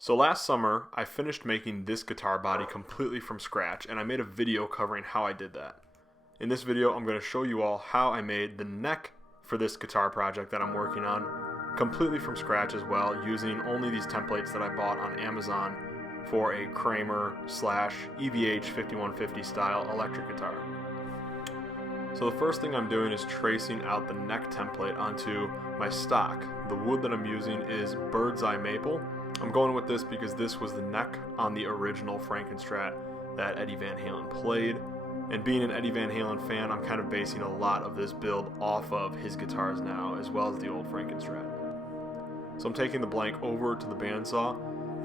So last summer, I finished making this guitar body completely from scratch, and I made a video covering how I did that. In this video, I'm going to show you all how I made the neck for this guitar project that I'm working on completely from scratch as well, using only these templates that I bought on Amazon for a Kramer / EVH 5150 style electric guitar. So the first thing I'm doing is tracing out the neck template onto my stock. The wood that I'm using is bird's eye maple. I'm going with this because this was the neck on the original Frankenstrat that Eddie Van Halen played. And being an Eddie Van Halen fan, I'm kind of basing a lot of this build off of his guitars now, as well as the old Frankenstrat. So I'm taking the blank over to the bandsaw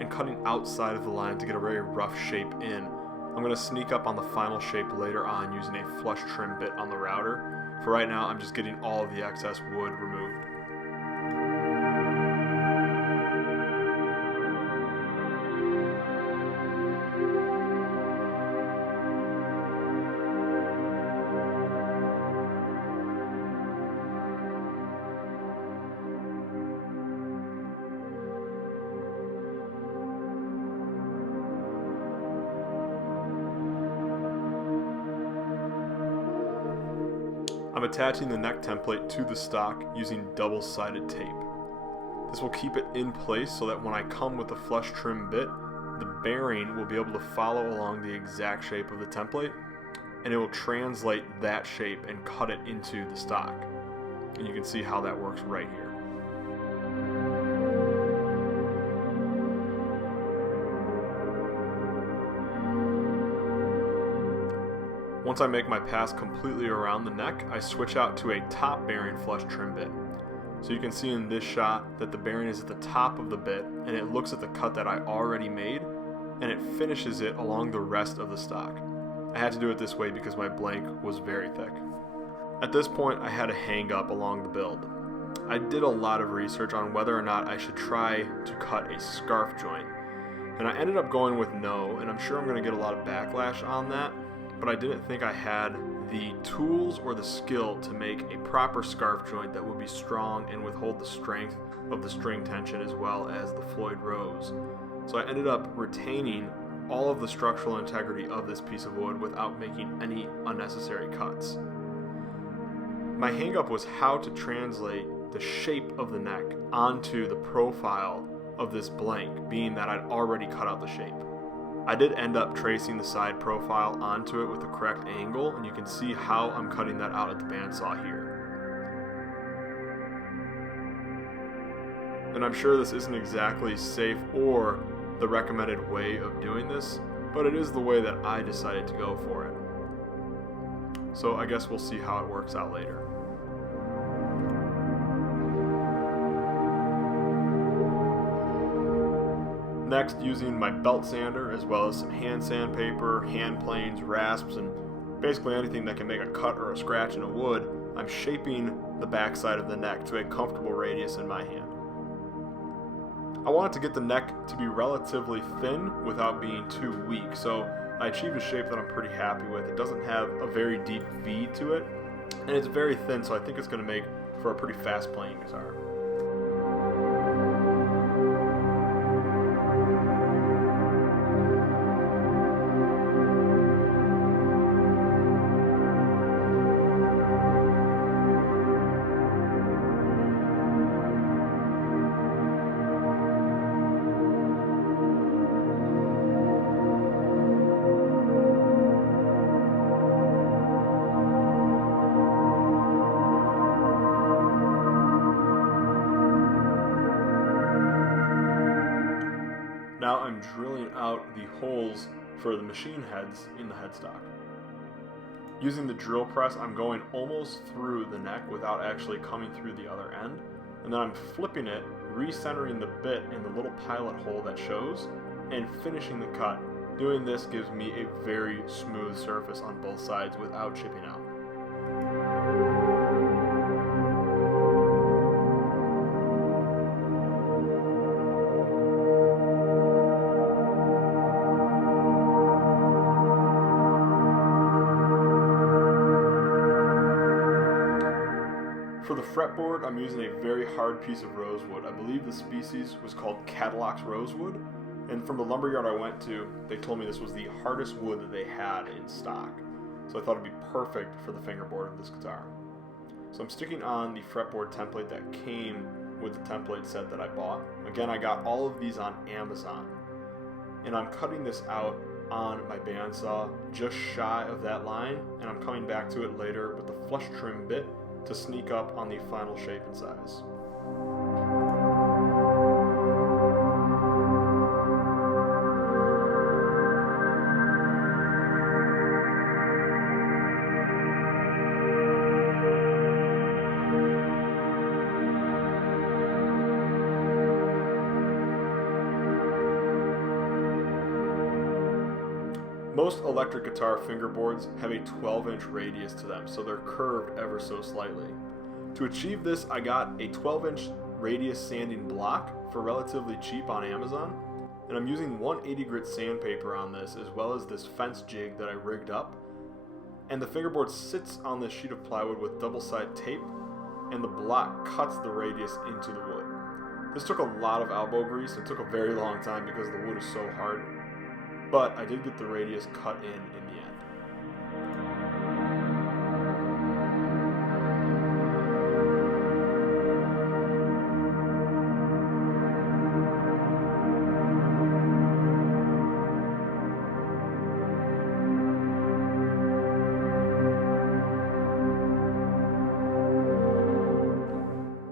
and cutting outside of the line to get a very rough shape in. I'm going to sneak up on the final shape later on using a flush trim bit on the router. For right now, I'm just getting all of the excess wood removed. I'm attaching the neck template to the stock using double-sided tape. This will keep it in place so that when I come with the flush trim bit, the bearing will be able to follow along the exact shape of the template, and it will translate that shape and cut it into the stock. And you can see how that works right here. Once I make my pass completely around the neck, I switch out to a top bearing flush trim bit. So you can see in this shot that the bearing is at the top of the bit, and it looks at the cut that I already made, and it finishes it along the rest of the stock. I had to do it this way because my blank was very thick. At this point, I had a hang up along the build. I did a lot of research on whether or not I should try to cut a scarf joint, and I ended up going with no, and I'm sure I'm going to get a lot of backlash on that. But I didn't think I had the tools or the skill to make a proper scarf joint that would be strong and withhold the strength of the string tension as well as the Floyd Rose. So I ended up retaining all of the structural integrity of this piece of wood without making any unnecessary cuts. My hang-up was how to translate the shape of the neck onto the profile of this blank, being that I'd already cut out the shape. I did end up tracing the side profile onto it with the correct angle, and you can see how I'm cutting that out at the bandsaw here. And I'm sure this isn't exactly safe or the recommended way of doing this, but it is the way that I decided to go for it. So I guess we'll see how it works out later. Next, using my belt sander as well as some hand sandpaper, hand planes, rasps, and basically anything that can make a cut or a scratch in a wood, I'm shaping the backside of the neck to a comfortable radius in my hand. I wanted to get the neck to be relatively thin without being too weak, so I achieved a shape that I'm pretty happy with. It doesn't have a very deep V to it, and it's very thin, so I think it's going to make for a pretty fast playing guitar. Now I'm drilling out the holes for the machine heads in the headstock. Using the drill press, I'm going almost through the neck without actually coming through the other end, and then I'm flipping it, recentering the bit in the little pilot hole that shows, and finishing the cut. Doing this gives me a very smooth surface on both sides without chipping out. For the fretboard, I'm using a very hard piece of rosewood. I believe the species was called Cadillac's rosewood, And from the lumberyard I went to, they told me this was the hardest wood that they had in stock. So I thought it'd be perfect for the fingerboard of this guitar. So I'm sticking on the fretboard template that came with the template set that I bought. Again, I got all of these on Amazon. And I'm cutting this out on my bandsaw just shy of that line, and I'm coming back to it later with the flush trim bit to sneak up on the final shape and size. Most electric guitar fingerboards have a 12-inch radius to them, so they're curved ever so slightly. To achieve this, I got a 12-inch radius sanding block for relatively cheap on Amazon, and I'm using 180 grit sandpaper on this, as well as this fence jig that I rigged up. And the fingerboard sits on this sheet of plywood with double-side tape, and the block cuts the radius into the wood. This took a lot of elbow grease and took a very long time because the wood is so hard. But I did get the radius cut in the end.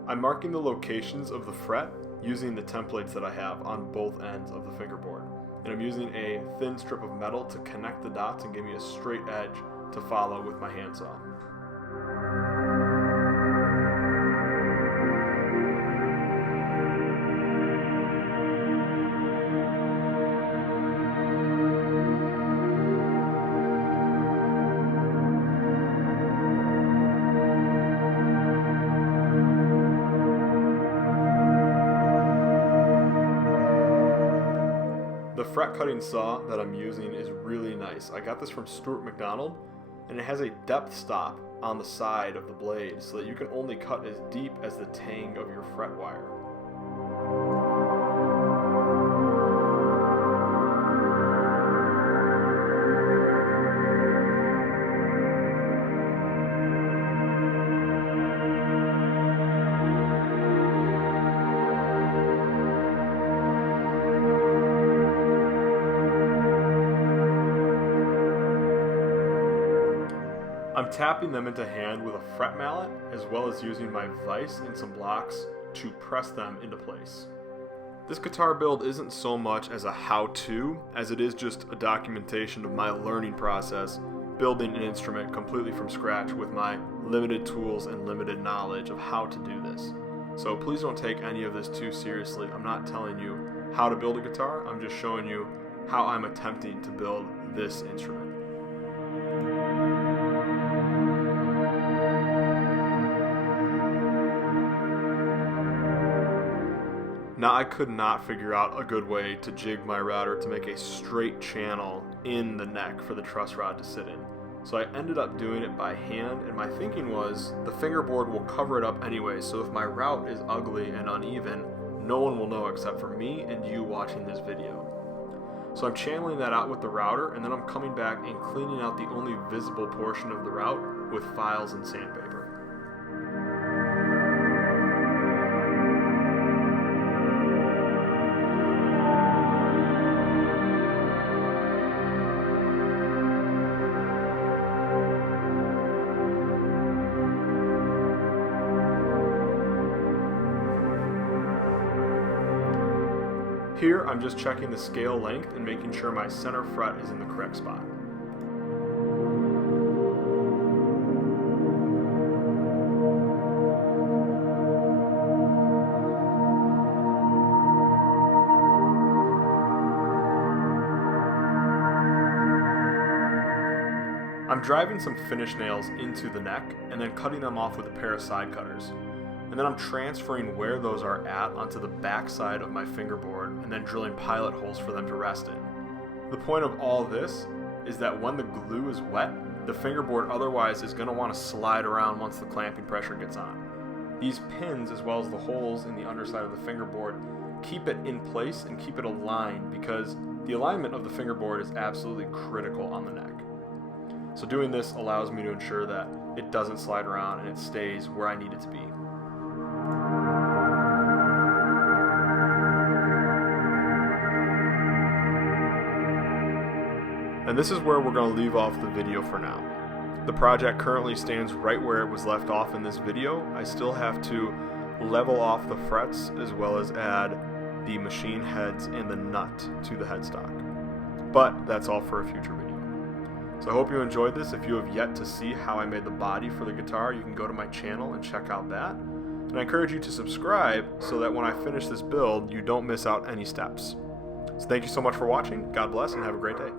I'm marking the locations of the fret using the templates that I have on both ends of the fingerboard. And I'm using a thin strip of metal to connect the dots and give me a straight edge to follow with my handsaw. The fret cutting saw that I'm using is really nice. I got this from Stuart McDonald, and it has a depth stop on the side of the blade so that you can only cut as deep as the tang of your fret wire. I'm tapping them into hand with a fret mallet, as well as using my vise and some blocks to press them into place. This guitar build isn't so much as a how-to, as it is just a documentation of my learning process, building an instrument completely from scratch with my limited tools and limited knowledge of how to do this. So please don't take any of this too seriously. I'm not telling you how to build a guitar, I'm just showing you how I'm attempting to build this instrument. Now I could not figure out a good way to jig my router to make a straight channel in the neck for the truss rod to sit in. So I ended up doing it by hand, and my thinking was the fingerboard will cover it up anyway, so if my route is ugly and uneven, no one will know except for me and you watching this video. So I'm channeling that out with the router, and then I'm coming back and cleaning out the only visible portion of the route with files and sandpaper. Here, I'm just checking the scale length and making sure my center fret is in the correct spot. I'm driving some finish nails into the neck and then cutting them off with a pair of side cutters. And then I'm transferring where those are at onto the back side of my fingerboard and then drilling pilot holes for them to rest in. The point of all this is that when the glue is wet, the fingerboard otherwise is going to want to slide around once the clamping pressure gets on. These pins, as well as the holes in the underside of the fingerboard, keep it in place and keep it aligned, because the alignment of the fingerboard is absolutely critical on the neck. So doing this allows me to ensure that it doesn't slide around and it stays where I need it to be. And this is where we're going to leave off the video for now. The project currently stands right where it was left off in this video. I still have to level off the frets as well as add the machine heads and the nut to the headstock. But that's all for a future video. So I hope you enjoyed this. If you have yet to see how I made the body for the guitar, you can go to my channel and check out that. And I encourage you to subscribe so that when I finish this build, you don't miss out any steps. So thank you so much for watching. God bless and have a great day.